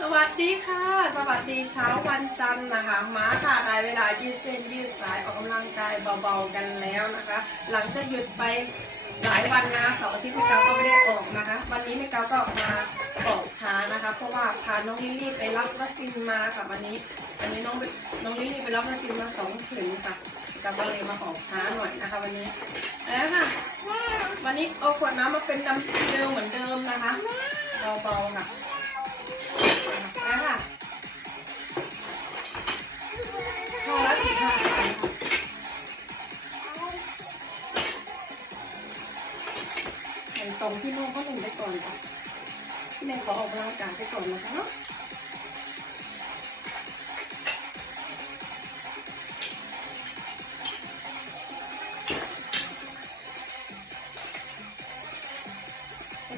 สวัสดีค่ะ สวัสดีเช้าวันจันทร์นะคะมาค่ะได้เวลายืดเส้นยืดสายออกกำลังกายเบาๆกันแล้วนะคะ หลังจากหยุดไปหลายวันนะเสาร์อาทิตย์แม่เกาก็ไม่ได้ออกนะคะ วันนี้แม่เกาก็ออกมาออกช้านะคะ เพราะว่าพาน้องลิลลี่ไปรับวัคซีนมาค่ะวันนี้วันนี้น้องน้องลิลลี่ไปรับวัคซีนมาสองเข็มค่ะแม่เกก็เลยมาออกช้าหน่อยนะคะ วันนี้แล้วค่ะ วันนี้เอาขวดน้ำมาเป็นน้ำเดิมเหมือนเดิมนะคะเบาๆค่ะ ส่ตรงที่นุ่งก็หนึ่งไปก่อนค่ะพี่เมย์ขอออกกำลังกายไปก่อนนะคะเนาะ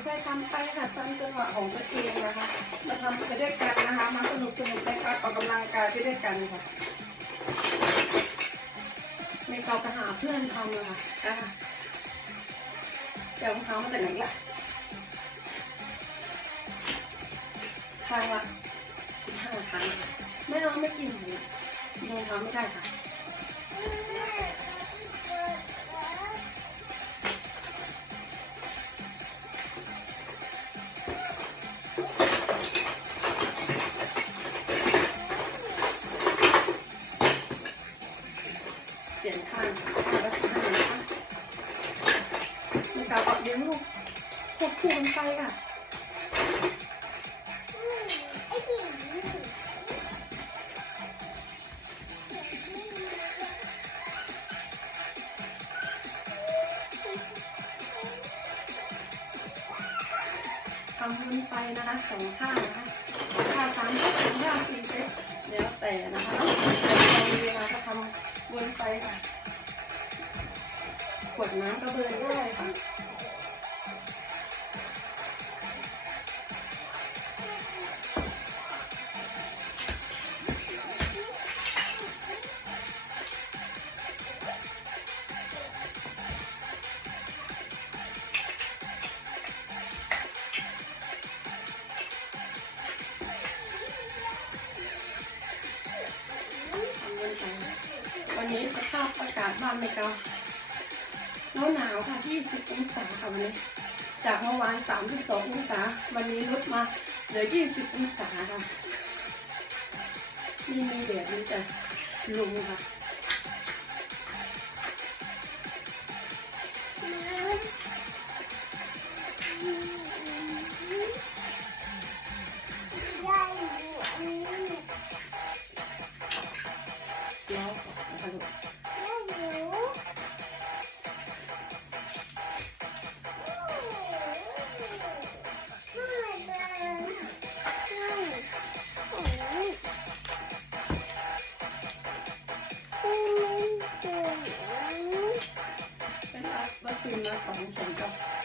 ค่อยๆทำไปค่ะตามจังหวะของตัวเองนะคะ มาทำไปด้วยกันนะคะ มาสนุกสนุกในการออกกำลังกายไปด้วยกันค่ะไม่ก็ไปหาเพื่อนทำเลยค่ะอะ เดี๋ยวรองเท้ามาจากไหนล่ะทางละห้าครั้งไม่เอาไม่กินเลยรองเท้าไม่ได้ค่ะเปลี่ยนข้างข้างล เลี้ยงลูกควบคู่กันไปค่ะทำวนไปนะคะสองข้างนะคะสองข้างสามเซตสองข้างสี่เซตแล้วแต่นะคะเรามีเวลาก็ทำวนไปค่ะขวดน้ำกระเบือได้ค่ะ วันนี้สภาพอากาศบ้านเมกาหนาวหนาวค่ะ20องศาค่ะวันนี้ จากเมื่อวาน32องศา วันนี้ลดมาเหลือ20องศาค่ะนี่มีแดดนี่จะลงค่ะ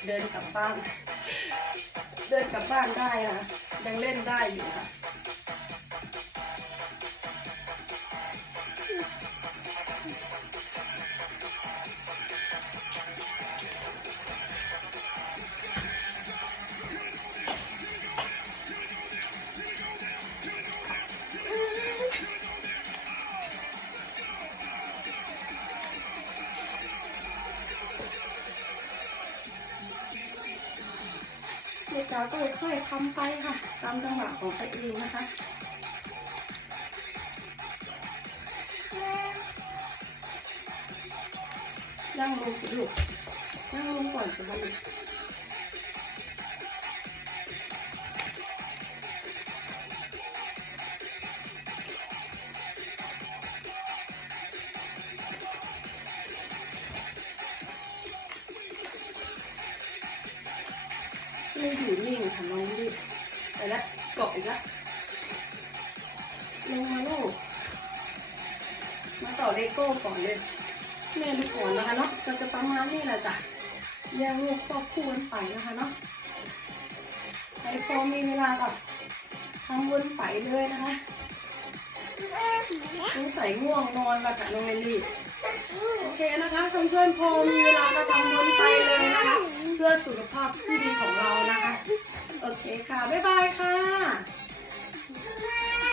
เดินกลับบ้าน เดินกลับบ้านได้ค่ะยังเล่นได้อยู่ค่ะ เด็กเราก็ค่อยๆทำไปค่ะ ตามจังหวะของตัวเองนะคะนั่งลงสิลูกนั่งลงก่อนสิลูก ไม่อยู่นิ่งค่ะน้องดิไปละเกาะอีกละลงมาลูก มาต่อเลโก้ก่อนเลยแม่ดูก่อนนะคะเนาะก็จะประมาณนี้แหละจ้ะแยกลูกครอบคู่กันไปนะคะเนาะใครพอมีเวลาก็ทำวนไปเลยนะคะสงสัยง่วงนอนละค่ะน้องเอลี่โอเคนะคะเพื่อนๆพอมีเวลาก็ทำวนไปเลยนะคะ พื่อสุขภาพที่ดีของเรานะคะ โอเคค่ะ บ๊ายบายค่ะ